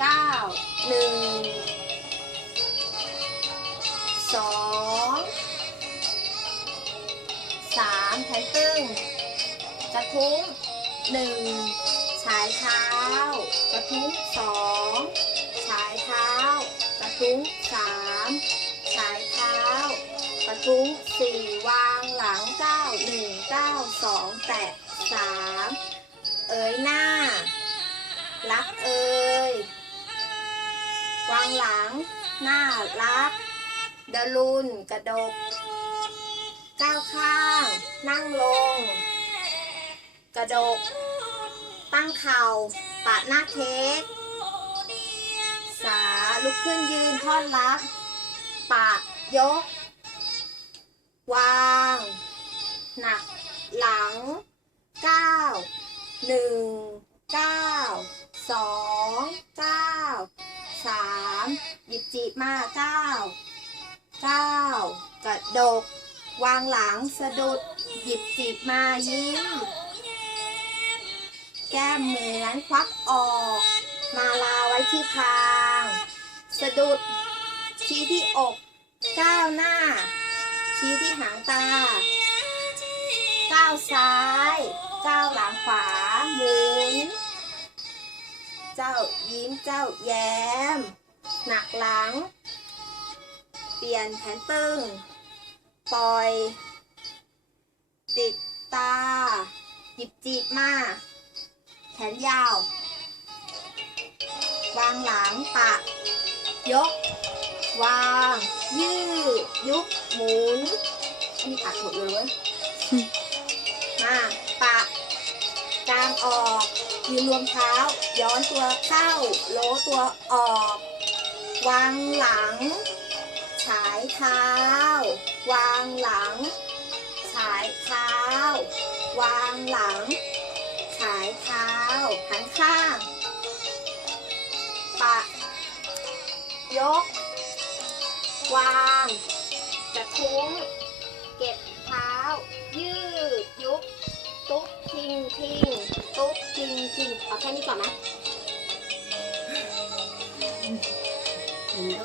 เก้าหนึ่งสองสามแขนตึงกระทุ้งหนึ่งฉายเท้า กระทุ้งสองฉายเท้า กระทุ้งสามฉายเท้า กระทุ้งสี่วางหลังเก้าหนึ่งเก้าสองแปดสามเอ๋ยหน้า รักเอ่ย หลัง หน้ารักเดลุนกระดก ก้าวข้าง นั่งลง กระดก ตั้งเข่าปาดหน้าเค้กสาลุกขึ้นยืนท่อนรับปะยก วาง หนัก หลังเก้าหนึ่งามหยิบจีบมาเก้าเก้ากระดก วางหลังสะดุด หยิบจีบมายิ้ม แก้มเหมือนควักออก มาลาไว้ที่คาง สะดุด ชี้ที่อกก้าวหน้า ชี้ที่หางตาก้าวซ้ายก้าวหลังขวาหมุนเจ้ายิ้มเจ้าแย้ม หนักหลัง เปลี่ยนแขนตึง ปล่อย ติดตา หยิบจีบมา แขนยาว วางหลังปะ ยก วาง ยืดยุบหมุน อันนี้อัดหมดเลยเว้ยมาปะกางออก ยืนรวมเท้า ย้อนตัวเข้าโลตัวออก วางหลัง ฉายเท้า วางหลัง ฉายเท้า วางหลัง ฉายเท้าหันข้าง ปะ ยก วางกระทุ้ง เก็บเท้า ยืด ยุบ ตุ๊บทิ้งทิ้งตุ๊บทิ้งทิ้งเอาแค่นี้ก่อนนะ ಒಂದು